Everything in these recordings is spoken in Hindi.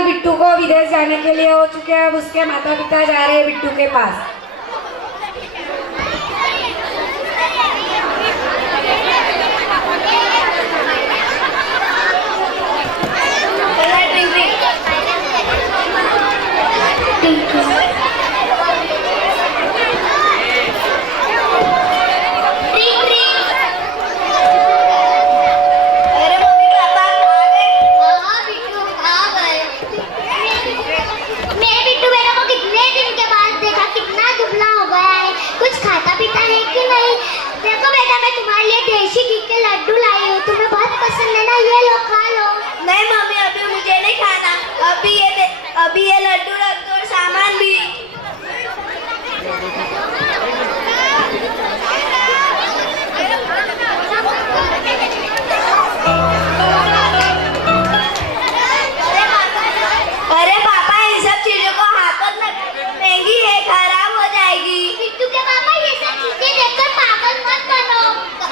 साल बिट्टू को विदेश जाने के लिए हो चुके हैं। अब उसके माता पिता जा रहे हैं बिट्टू के पास। अभी ये लड्डू रख दो और सामान भी। अरे पापा इन सब चीजों को हाथों में महंगी है, खराब हो जाएगी। बिट्टू के पापा ये सब चीजें देखकर पागल मत बनो।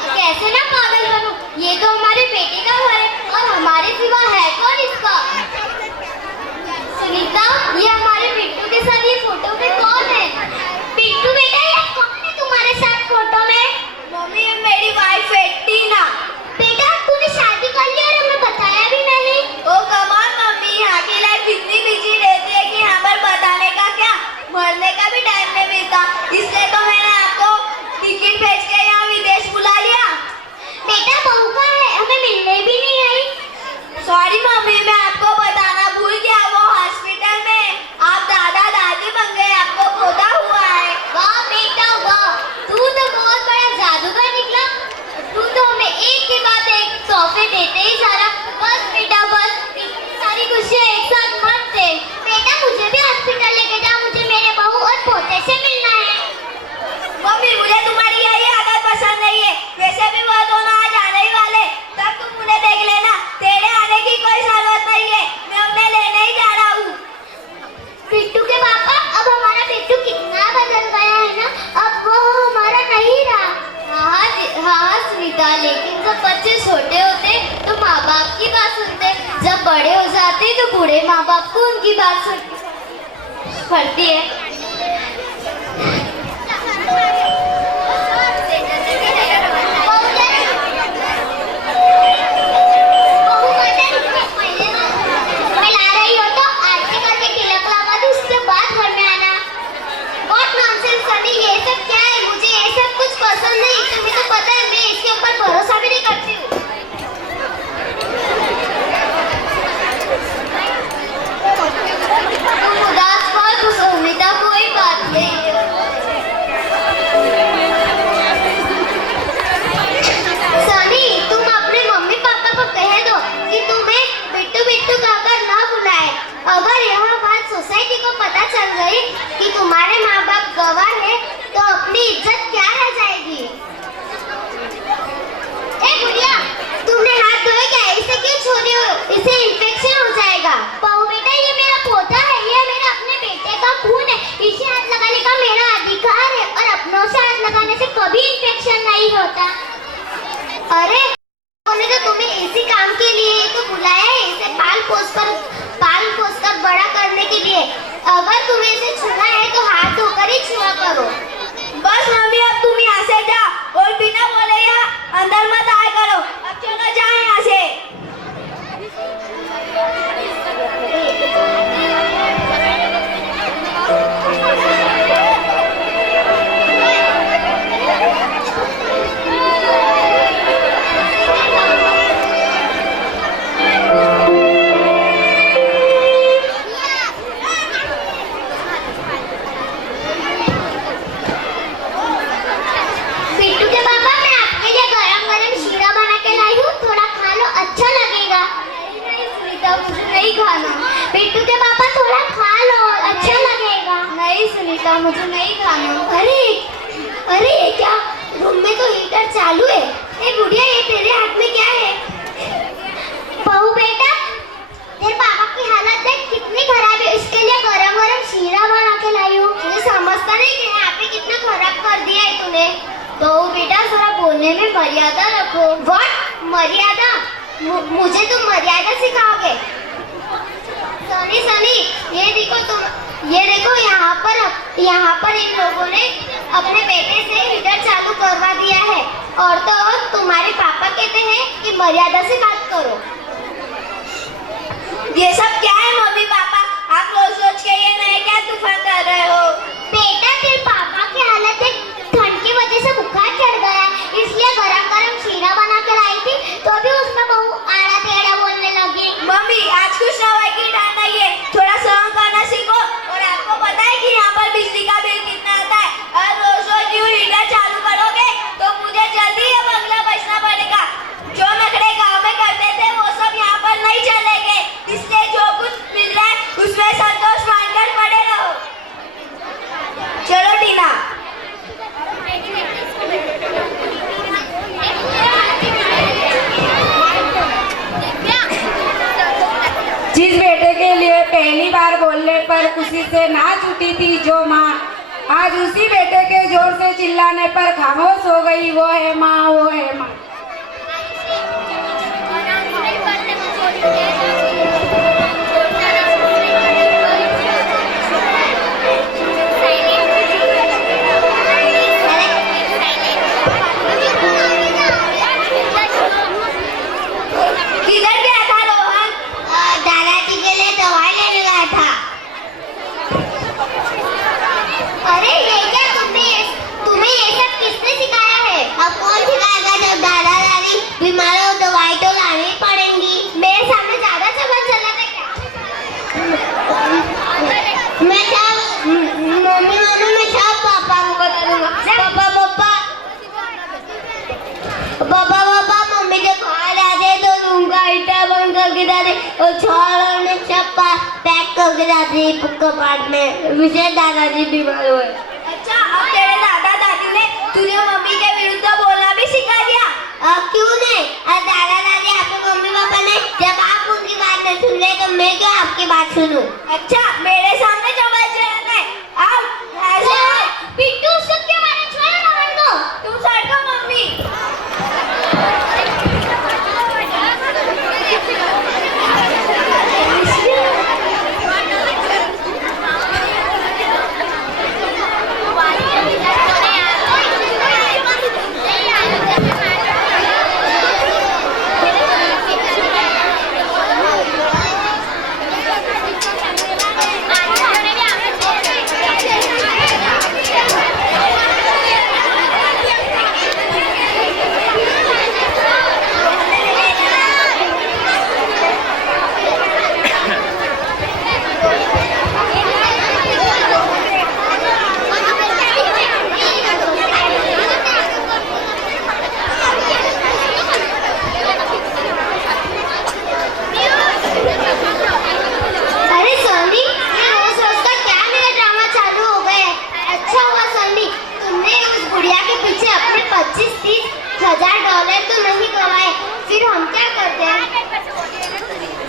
कैसे ना पागल बनो, ये तो हमारे बेटे का घर है और हमारे सिवा है कौन इसका। सुनीता, ये हमारे बिट्टू के साथ ये फोटो में कौन है? बिट्टू बेटा, ये कौन है तुम्हारे साथ फोटो में? मम्मी, ये मेरी वाइफ है टीना। बेटा, तूने शादी कर ली और हमें बताया भी नहीं। ओ कम ऑन मम्मी, यहाँ की लाइफ इतनी बिजी रहती है कि यहाँ पर बताने का क्या, मरने का भी टाइम नहीं मिलता। इसलिए तो मैंने आपको टिकट भेज के यहाँ विदेश बुला लिया। बेटा, बहू का है, हमें मिलने भी नहीं आई। सॉरी मम्मी, मैं आपको बताना भूल गया। वो हॉस्पिटल में आप दादा दादी बन गए, आपको खोदा हुआ है। वाह बेटा वाह, तू तो बहुत बड़ा जादूगर निकला। तू तो हमें एक के बाद एक तोहफे देते ही सारा। बस बेटा बस, सारी खुशियाँ एक साथ मत दे। बेटा, मुझे भी हॉस्पिटल लेके जा, मुझे मेरे बहू और पोते से मिलना है। मम्मी, मुझे तुम्हारी यही आदत पसंद नहीं है। वैसे भी वो दोनों आज आने ही वाले, तब तुम उन्हें देख लेना। तेरे आने की कोई जरूरत नहीं है, मैं उन्हें लेने ही जा रहा हूँ। बिट्टू के पापा, अब हमारा बिट्टू कितना बदल गया है ना, अब वो हमारा नहीं रहा। हाँ सुनीता, लेकिन जब बच्चे छोटे होते तो माँ बाप की बात सुनते, जब बड़े हो जाते तो बूढ़े माँ बाप को उनकी बात सुननी पड़ती है। पसंद नहीं, तुम्हें तो पता है मैं इसके ऊपर भरोसा भी नहीं करती हूँ। तुम उदास मत हो सुनीता, कोई बात नहीं। सनी, तुम अपने मम्मी पापा को कह दो कि तुम्हें बिट्टू बिट्टू कहकर ना बुलाए। अगर यह बात सोसाइटी को पता चल गई कि तुम्हारे माँ बाप गवाह है तो अपनी इज्जत क्या रह जाएगी। ए गुड़िया, तुमने हाथ धोए क्या? इसे क्यों छू रही हो? इसे इन्फेक्शन हो जाएगा। बहू बेटा, ये मेरा पोता है, ये मेरा अपने बेटे का खून है, इसे हाथ लगाने का मेरा अधिकार है और अपनों से हाथ लगाने से कभी इन्फेक्शन नहीं होता। अरे उन्होंने तो तुम्हें इसी काम के लिए तो बुलाया है, इसे पाल पोस कर बड़ा करने के लिए। अगर तुम्हें इसे छूना है तो हाथ धोकर ही छुआ करो। बस मम्मी, अब तुम यहाँ से जाओ और बिना बोले यहाँ अंदर मत आया करो। अब चलो जाओ यहाँ से। बिट्टू के पापा, थोड़ा खा लो, अच्छा लगेगा। नहीं सुनीता, मुझे नहीं खाना। अरे ये क्या, रूम में तो हीटर चालू है। ए बुढ़िया, ये तेरे हाथ में क्या है? बहू बेटा, तेरे पापा की हालत देख कितनी खराब है, इसके लिए गरम गरम शीरा बना के लाई हूँ। मुझे समझता नहीं कि यहाँ पे कितना खराब कर दिया है तूने। बहू बेटा, थोड़ा बोलने में मर्यादा रखो। व्हाट मर्यादा? मुझे तुम मर्यादा सिखाओगे? सनी सनी, ये देखो यहाँ पर इन लोगों ने अपने बेटे से हीटर चालू करवा दिया है। और तो और तुम्हारे पापा कहते हैं कि मर्यादा से बात करो। ये सब क्या है मम्मी पापा? आप रोज रोज के ये नए क्या तूफान कर रहे हो? बेटा तेरे पापा की हालत है, ठंड की वजह से बुखार चढ़ गया, इसलिए गरम गरम शीरा बना कर आई थी, तो अभी उसमें बहू आड़ा टेढ़ा बोलने लगी। मम्मी आज कुछ नवाई की डांट नहीं है, थोड़ा सहन करना सीखो। और आपको पता है कि यहाँ पर बिजली का बिल कितना आता है? और रोज रोज यूं हीटर चालू करोगे तो मुझे जल्दी ये बंगला बचना पड़ेगा। जो नखरे गाँव में करते थे वो सब यहाँ पर नहीं चलेंगे, इसलिए जो कुछ मिल रहा है उसमें संतोष मानकर पड़े रहो। चलो टीना। जिस बेटे के लिए पहली बार बोलने पर उसी से नाच उठी थी जो माँ, आज उसी बेटे के जोर से चिल्लाने पर खामोश हो गई। वो है माँ, वो है माँ। किधर गया था रोहन? दादाजी के लिए दवाई लेने गया था। अरे ये क्या, तुम्हें ये सब किसने सिखाया है? अब कौन सिखाएगा? जब दादा दादी बीमार हो दवाई तो लानी पड़ेगी। मेरे सामने ज्यादा चबल चला था क्या? मैं सब मम्मी मैं सब पापा को बता दूंगा। पापा मम्मी जब बाहर आ जाए तो रूम का हीटर बंद करके जाते और छाल में सब पैक करके जाते कपाट में। मुझे दादाजी बीमार हुए। अच्छा, अब तेरे दादा दादी ने तुझे मम्मी के विरुद्ध बोलना भी सिखा दिया? क्यों नहीं? दादा दादी आपके मम्मी पापा ने जब आप उनकी बात नहीं सुन रहे तो मैं क्यों आपकी बात सुनूं? अच्छा, मेरे सामने चौबा चढ़ना है। अब पिट्टू सब क्या मारे? छोड़ो ना मन को, तुम सड़को मम्मी। $25,000 तो नहीं कमाए, फिर हम क्या करते हैं?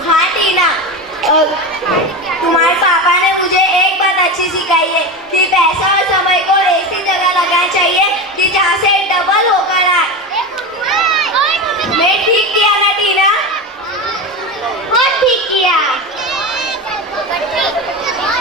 हाँ टीना, तुम्हारे पापा ने मुझे एक बात अच्छी सिखाई है कि पैसा और समय को ऐसी जगह लगाना चाहिए कि जहाँ से डबल होकर आए। मैं ठीक किया ना टीना? बहुत ठीक किया।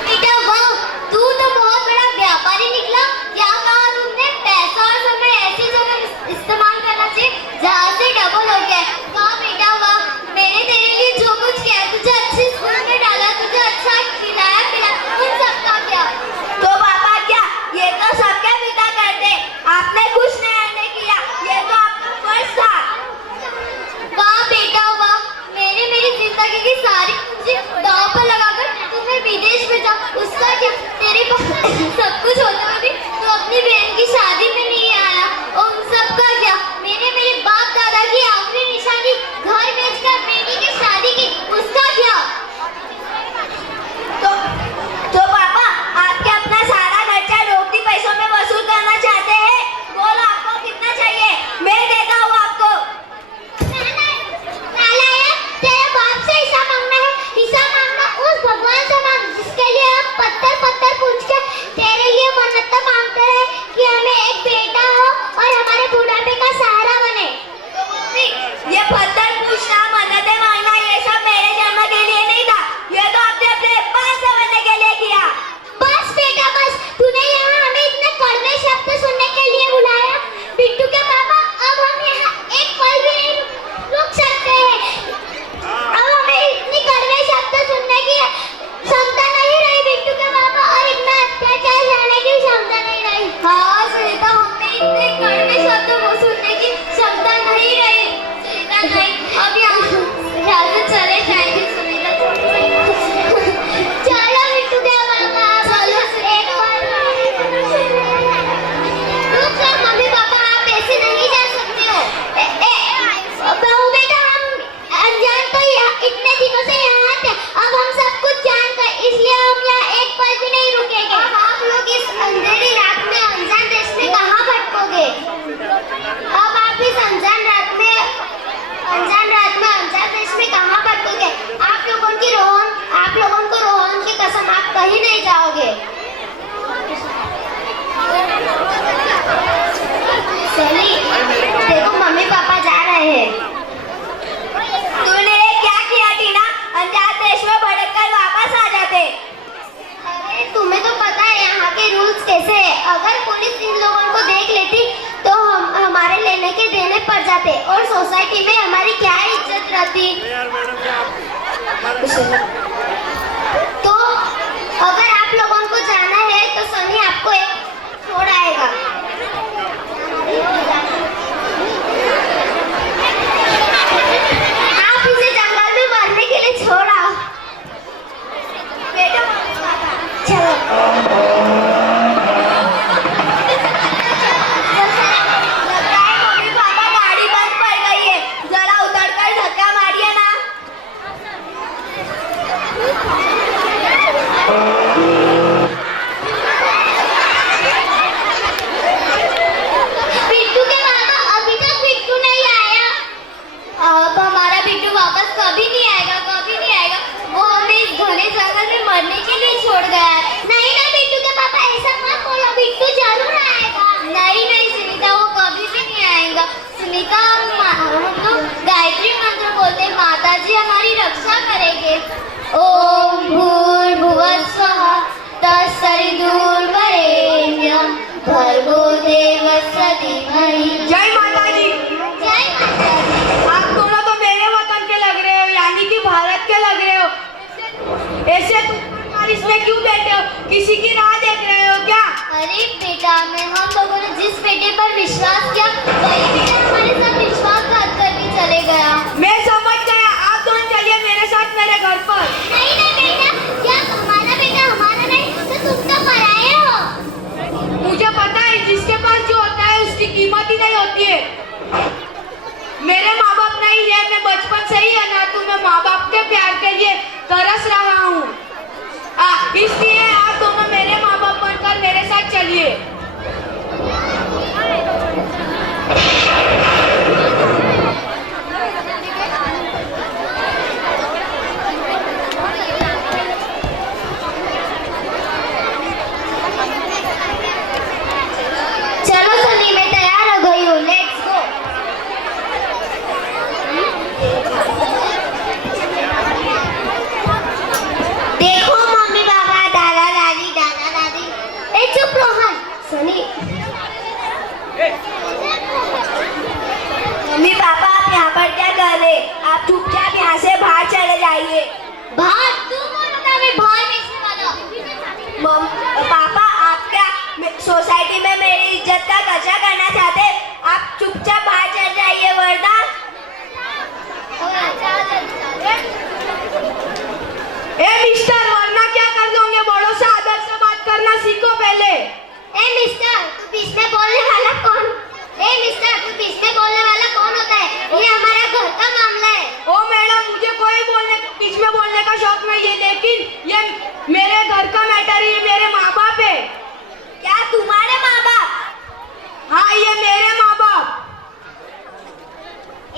बेटा वाह, तू तो बहुत बड़ा व्यापारी निकला। क्या कहा तुमने? पैसा और समय ऐसी जगह इस्तेमाल करना चाहिए जहाँ से डबल हो गया। वाह बेटा वाह, मैंने तेरे लिए जो कुछ किया, तुझे अच्छे स्कूल में डाला, तुझे अच्छा खिलाया पिलाया, उन सबका क्या? तो पापा क्या, ये तो सबके पिता करते। आपने कुछ नहीं किया, ये तो आपका फर्ज था। अगर पुलिस इन लोगों को देख लेती तो हमारे लेने के देने पड़ जाते और सोसाइटी में हमारी क्या इज्जत रहती। तो अगर आप लोगों को जाना है तो सनी आपको एक छोड़ आएगा। आप इसे जंगल में मरने के लिए छोड़ आओ। बेटा चलो। लगता है मम्मी पापा गाड़ी बंद पड़ गई है, जरा उतर कर धक्का मारिए ना। बिट्टू के मामा अभी तक बिट्टू नहीं आया। अब हमारा बिट्टू वापस कभी नहीं आएगा, कभी नहीं आएगा। वो हमें इस घने जंगल में मरने के लिए छोड़ गया है। नहीं ना बिट्टू के पापा, ऐसा मत बोलो, बिट्टू जरूर आएगा। नहीं नहीं सुनीता, वो कभी भी नहीं आएगा। सुनीता हम तो गायत्री मंत्र बोलते, माता जी हमारी रक्षा करेंगे। ओम भूर्भुवः स्वः तत्सवितुर्वरेण्यं भर्गो देवस्य धीमहि। जय माता दी। जय माता दी। आप दोनों तो मेरे वतन के लग रहे हो, यानी कि भारत के लग रहे हो। ऐसे तुम इसमें क्यों बैठे हो? किसी की राह देख रहे हो क्या? अरे बेटा, मैं हम लोगों ने जिस बेटे पर विश्वास किया वही बेटा हमारे साथ विश्वासघात करके चले गया। मैं समझ गया, आप दोनों चलिए मेरे साथ मेरे घर पर। नहीं नहीं बेटा, क्या हमारा बेटा हमारा नहीं तो तुम तो पराये हो। मुझे पता है जिसके पास जो होता है उसकी कीमत ही नहीं होती है। मेरे माँ बाप नहीं है, मैं बचपन से ही अनाथ हूँ। मैं माँ बाप के प्यार के लिए तरस रहा हूँ। इसलिए आप दोनों मेरे माँ बाप बनकर मेरे साथ चलिए। चलो सनी, मैं तैयार हो गई हूँ, लेट्स गो। देखो मम्मी पापा, दादा दादी, ए चुप रोहन। सनी, मम्मी पापा आप यहाँ पर क्या कर रहे? आप चुपचाप यहाँ से बाहर चले जाइए। बाहर? तू कौन होता है मैं बाहर भेजने वाला? पापा आप क्या सोसाइटी में मेरी इज्जत का कचरा करना चाहते? आप चुपचाप बाहर चल जाइए वरना। ए मिस्टर, वरना क्या कर दोगे? बड़ों से आदर से बात करना सीखो पहले। ए मिस्टर, तू बीच में बोलने वाला कौन? ए मिस्टर, तू बीच में बोलने वाला कौन होता है? ये हमारा घर का मामला है। ओ मैडम, मुझे कोई बीच में बोलने का शौक नहीं है, लेकिन ये मेरे घर का मैटर है। ये मेरे माँ बाप है। क्या तुम्हारे माँ बाप? हाँ, ये मेरे माँ बाप।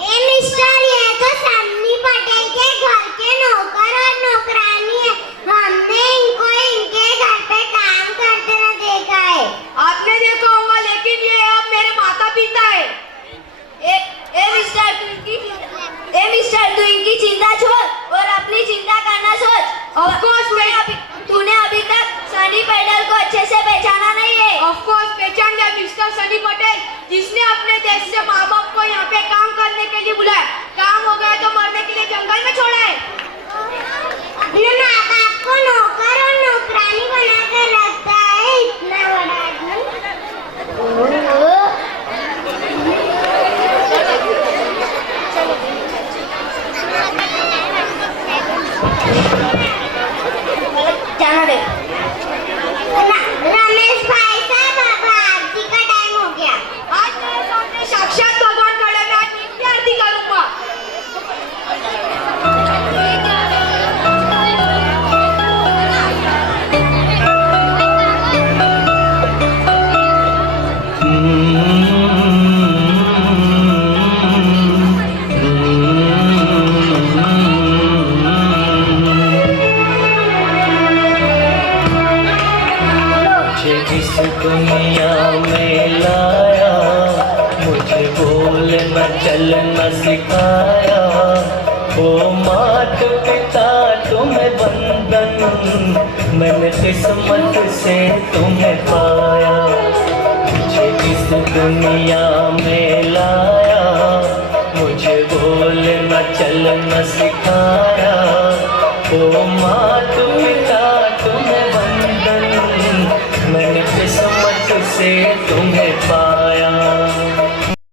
ए मिस्टर, ये तो सन्नी पटेल के घर के नौकर और नौकरानी है। हमने इनको इनके घर पे काम करते हुए देखा है। आपने देखा होगा, लेकिन ये अब मेरे माता पिता है। ए मिस्टर, तू इनकी चिंता छोड़ और अपनी चिंता करना सोच। ऑफ कोर्स तूने अभी तक सनी पटेल को अच्छे से पहचाना नहीं है। ऑफ कोर्स पहचान लिया, मिस्टर सनी पटेल, जिसने अपने देश से माँ बाप को यहाँ पे काम करने के लिए बुलाया। काम हो गया तो मरने के लिए जंगल में छोड़ा है। अपने माँ बाप को नौकर और नौकरानी बनाकर रखता है, इतना बड़ा आदमी। जाना दे। रमेश भाई साहब, अब आरती का टाइम हो गया। आज मेरे सामने साक्षात भगवान खड़े हैं, आज इनकी आरती करूंगा। इस दुनिया में लाया, मुझे बोलना चलना सिखाया। ओ मात पिता तुम्हें वंदन, मैंने किस्मत से तुम्हें पाया। दुनिया में लाया, मुझे बोलना चलना सिखाया। ओ माँ तू पिता तुम्हें वंदन, मैंने किस्मत से तुम्हें पाया।